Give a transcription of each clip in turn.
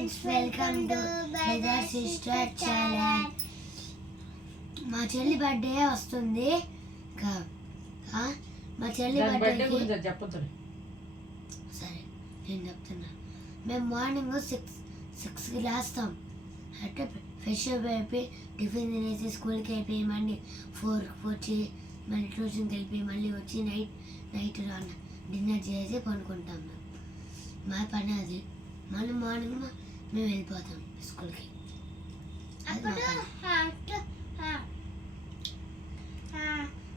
Friends, welcome to brother sister channel. మా చెల్లి birthday వస్తుంది. మా చెల్లి బర్త్డే గురించి చెప్పొద్దు. సరే నేను చెప్తున్నా. మేము మార్నింగ్ 6కి లేస్తాం. అంటే ఫ్రెష్ అప్ అయిపోయి టిఫిన్ తినేసి స్కూల్కి అయిపోయి మళ్ళీ 4కి వచ్చి మళ్ళీ ట్యూషన్కి వెళ్ళిపోయి మళ్ళీ వచ్చి నైట్ డిన్నర్ చేసి పడుకుంటాం. మేము మా పని అది. మళ్ళీ మార్నింగ్ మేము వెళ్ళిపోతాం స్కూల్కి.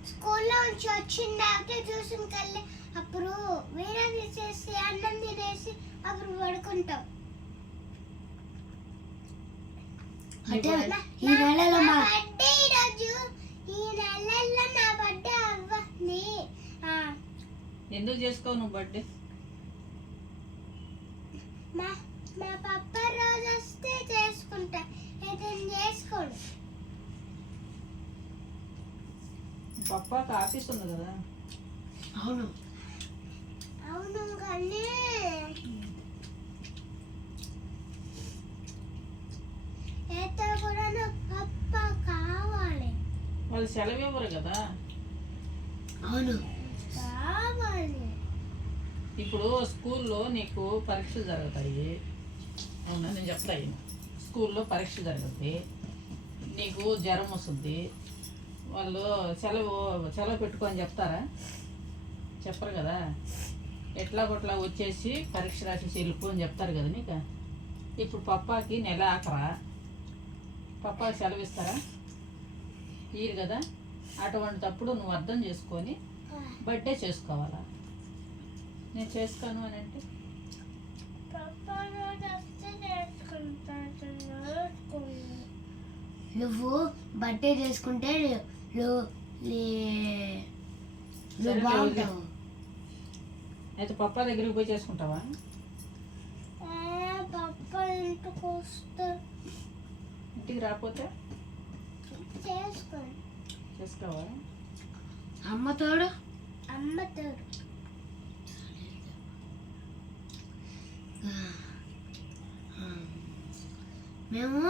స్కూల్లో నుంచి వచ్చిన తర్వాత ట్యూషన్కి వెళ్ళి అప్పుడు వేరే చేసి అన్నం తినేసి అప్పుడు పడుకుంటాం. అంటే ఈ నెలలో నా బర్త్డే ఈరోజు, ఈ నెలలో నా బర్త్డే అవ్వాలి. ఎందుకు చేసుకోవు నువ్వు బర్త్డే? మా పప్ప రోజు వస్తే చేసుకుంటా, ఏదైనా చేసుకోడు. పప్పాకి ఆఫీస్ ఉంది కదా. అవును అవును కానీ ఏతో కూడా నాకు పప్ప కావాలి. వాళ్ళు సెలవు ఇవ్వరు కదా. అవును కావాలి. ఇప్పుడు స్కూల్లో నీకు పరీక్షలు జరుగుతాయి. అవునా, నేను చెప్తాయి. స్కూల్లో పరీక్ష జరుగుతుంది, నీకు జ్వరం వస్తుంది. వాళ్ళు సెలవు పెట్టుకొని చెప్తారా? చెప్పరు కదా. ఎట్లా కొట్లా వచ్చేసి పరీక్ష రాసేసి వెళ్ళిపో అని చెప్తారు కదా నీకు. ఇప్పుడు పప్పాకి నెల ఆఖరా, పప్పాకి సెలవు ఇస్తారా? ఇయ్యరు కదా. అటువంటిప్పుడు నువ్వు అర్థం చేసుకొని బర్త్డే చేసుకోవాలా. నేను చేసుకోను అని అంటే నువ్వు బర్త్డే చేసుకుంటే నువ్వు బాగుంటావు. అయితే పప్పా దగ్గరికి పోయి చేసుకుంటావా? పప్ప ఇంటికి వస్తే ఇంటికి రాకపోతే చేసుకోవా? అమ్మ తోడు మేము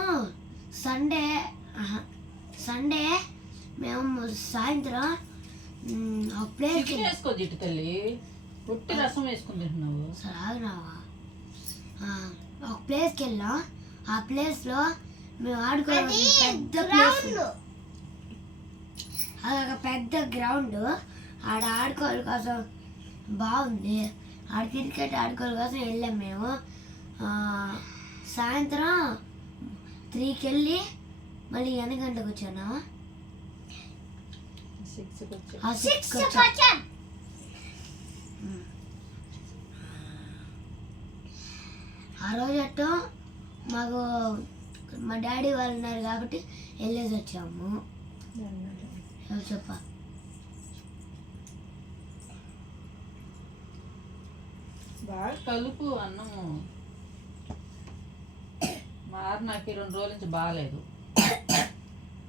సండే మేము సాయంత్రం ఒక ప్లేస్ వేసుకో. జిట్టు తల్లి పుట్టి రసం వేసుకుని తింటున్నావు. రావా ఒక ప్లేస్కి వెళ్ళాం. ఆ ప్లేస్లో మేము ఆడుకోవాలి. పెద్ద ప్లేస్, అదొక పెద్ద గ్రౌండ్. ఆడ ఆడుకోవాలి కోసం బాగుంది. ఆడ క్రికెట్ ఆడుకోవాలి కోసం వెళ్ళాం మేము. సాయంత్రం 3కి వెళ్ళి మళ్ళీ ఎన్ని గంటలకు వచ్చాను? 6కి వచ్చాను. ఆ రోజు అట్టో మాకు మా డాడీ వాళ్ళు ఉన్నారు కాబట్టి వెళ్ళేసి వచ్చాము. చెప్ప బాగా కలుపు అన్నము. నాకు 2 రోజుల నుంచి బాగాలేదు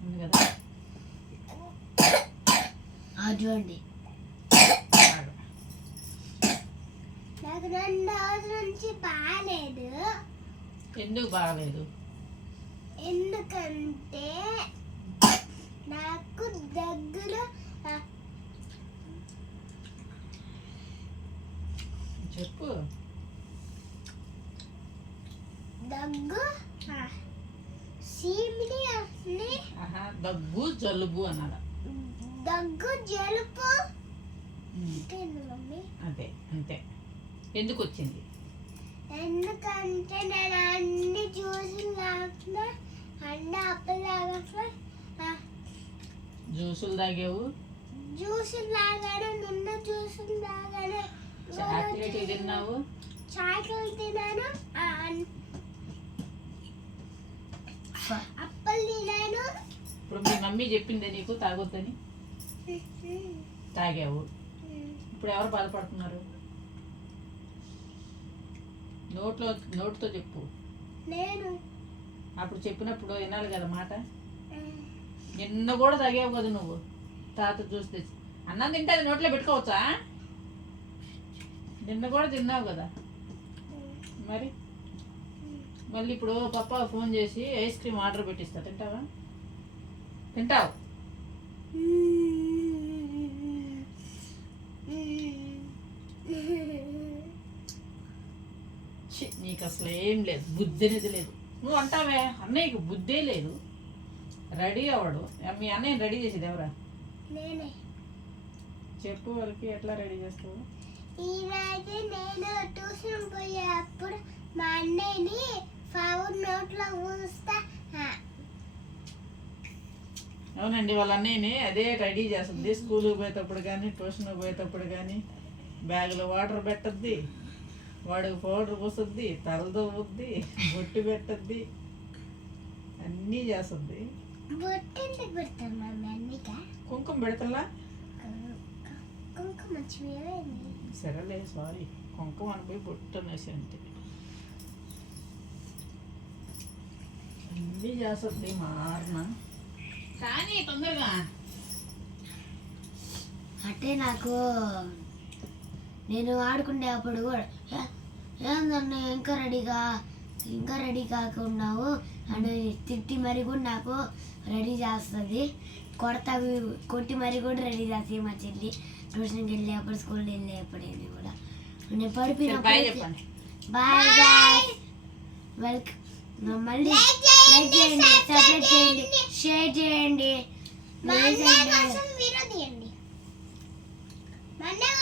ఉంది కదా. చూడండి, నాకు 2 రోజుల నుంచి బాగాలేదు. ఎందుకు బాగాలేదు? ఎందుకంటే నాకు దగ్గులు. చెప్పు. దగ్గు, సీమిడి, దగ్గు జలుబు అన్నాడా? దగ్గు జలుబు మమ్మీ. అంతే అంతే. ఎందుకు వచ్చింది? ఎందుకంటే నేను అన్ని జ్యూసులు తాగినా, అన్ని అప్పులు తాగట్లే. జ్యూసులు తాగావు? జ్యూసులు తాగాను, నిన్న జ్యూసులు తాగాను. చాక్లెట్ తిన్నావు? చాక్లెట్ తిన్నాను, అప్పులు తిన్నాను. ఇప్పుడు మీ మమ్మీ చెప్పిందే నీకు తాగొద్దని, తాగావు. ఇప్పుడు ఎవరు బాధపడుతున్నారు? నోటితో చెప్పు. నేను అప్పుడు చెప్పినప్పుడు వినాలి కదా మాట. నిన్న కూడా తాగావు కదా నువ్వు. తాత జ్యూస్ తెచ్చి అన్నం తింటే అది నోట్లో పెట్టుకోవచ్చా? నిన్న కూడా తిన్నావు కదా మరి. మళ్ళీ ఇప్పుడు పప్పా ఫోన్ చేసి ఐస్ క్రీమ్ ఆర్డర్ పెట్టిస్తా, తింటావా? తింటావు? ఛీ, నీకు అసలు ఏం లేదు, బుద్ధి అనేది లేదు. నువ్వు అంటావే అన్నయ్యకి బుద్ధే లేదు, రెడీ అవ్వడు. మీ అన్నయ్య రెడీ చేసేది ఎవరా? నేనే. చెప్పు వాళ్ళకి ఎట్లా రెడీ చేస్తావు? ఈరోజు నేను ట్యూషన్ పోయేటప్పుడు మా అన్నయ్యని ఫౌర్ నోట్లో ఊస్తా. అవునండి, వాళ్ళ అన్నయ్యని అదే రెడీ చేస్తుంది. స్కూల్కి పోయేటప్పుడు కానీ ట్యూషన్కి పోయేటప్పుడు కానీ బ్యాగ్లో వాటర్ పెట్టద్ది, వాడికి పౌడర్ పోస్తుంది, తలదొవ్వుద్ది, బొట్టు పెట్టద్ది, అన్నీ చేస్తుంది. బొట్టు ఎందుకు పెడతాను మమ్మీ అన్నిక? కుంకుమ పెడతలా? కుంకుమ మర్చిపోయింది. సరేలే, సారీ. కుంకుమ అనిపోయి బొట్టు అనేసి అంతే. అన్నీ చేస్తుంది మారన. కానీ తొందరగా అంటే నాకు నేను ఆడుకునేటప్పుడు కూడా ఏందన్నా ఇంకా రెడీ కాకున్నావు అని తిట్టి మరి కూడా నాకు రెడీ చేస్తుంది. కొట్టి మరి కూడా రెడీ చేస్తుంది మా చెల్లి. ట్యూషన్కి వెళ్ళేప్పుడు స్కూల్కి వెళ్ళేప్పుడు అని కూడా నేను బాయ్ పడిపోయినప్పుడు. చెప్పండి. Bye bye. వెల్కమ్. మళ్ళీ లైక్ చేయండి, సబ్స్క్రైబ్ చేయండి, షేర్ చేయండి. మా అన్నయ్య కోసం వీడియో తీయండి. మా అన్నయ్య